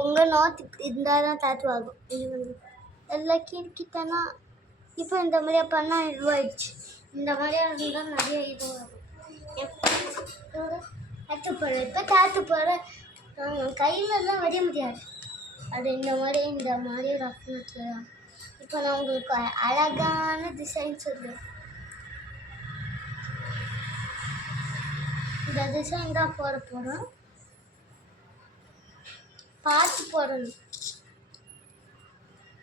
உங்கள் நோத்து இப்படி இருந்தால் தான் டேட்டு ஆகும். இது வந்து எல்லாம் கிறுக்கிட்டேன்னா இப்போ இந்த மாதிரியா பண்ணால் இதுவாகிடுச்சு. இந்த மாதிரியா இருந்தால் நிறைய இதுவாகும். டேட்டு போடுற இப்போ டேட்டு போடுற கையிலலாம் வரைய முடியாது. அது இந்த மாதிரி ரஃப்னஸில் தான். இப்போ நான் உங்களுக்கு அழகான டிசைன் சொல்லுவேன். இந்த டிசைன் தான் போட போகிறோம். பார்த்து போடணும்.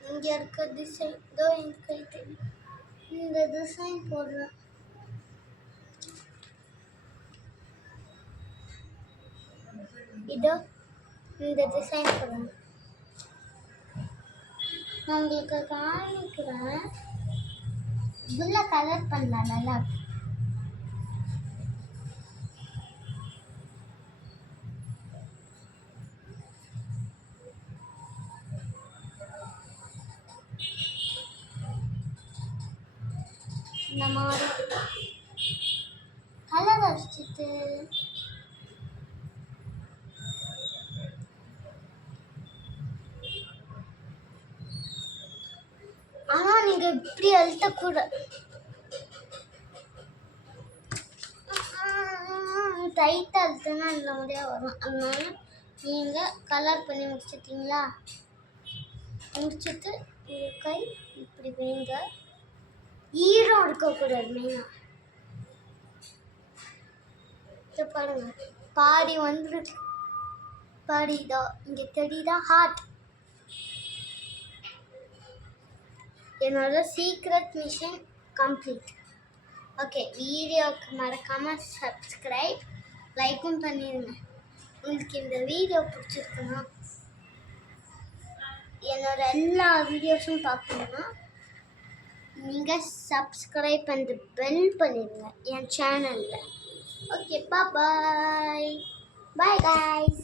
இங்கே இருக்க டிசைன் இதோ என் கை தெரியும். இந்த டிசைன் போடுறேன். இதோ இந்த டிசைன் போடுறேன். நான் உங்களுக்கு காமிக்கிறேன். உள்ள கலர் பண்ணலாம் நல்லா. இந்த மாதிரி கலர் அடிச்சுட்டு ஆனால் நீங்கள் இப்படி அழுத்தக்கூட டைட்டாக அழுத்தினா இந்த மாதிரியாக வரும். அதனால நீங்கள் கலர் பண்ணி முடிச்சிட்டிங்களா? முடிச்சுட்டு இந்த கை இப்படி வைங்க. ஈரம் இருக்கக்கூடாது மெயினாக. இதை பாருங்க, பாடி வந்துருக்கு. பாடி இதோ இங்கே தெரியுதா? ஹார்ட். என்னோட சீக்ரெட் மிஷன் கம்ப்ளீட். ஓகே, வீடியோவுக்கு மறக்காமல் சப்ஸ்கிரைப் லைக்கும் பண்ணிடுங்க. உங்களுக்கு இந்த வீடியோ பிடிச்சிருக்குன்னா, என்னோட எல்லா வீடியோஸும் பார்க்கணுன்னா நீங்கள் சப்ஸ்கிரைப் பண்ணி பெல் பண்ணிடுங்க என் சேனலில். ஓகே, பாய் பாய் காய்ஸ்.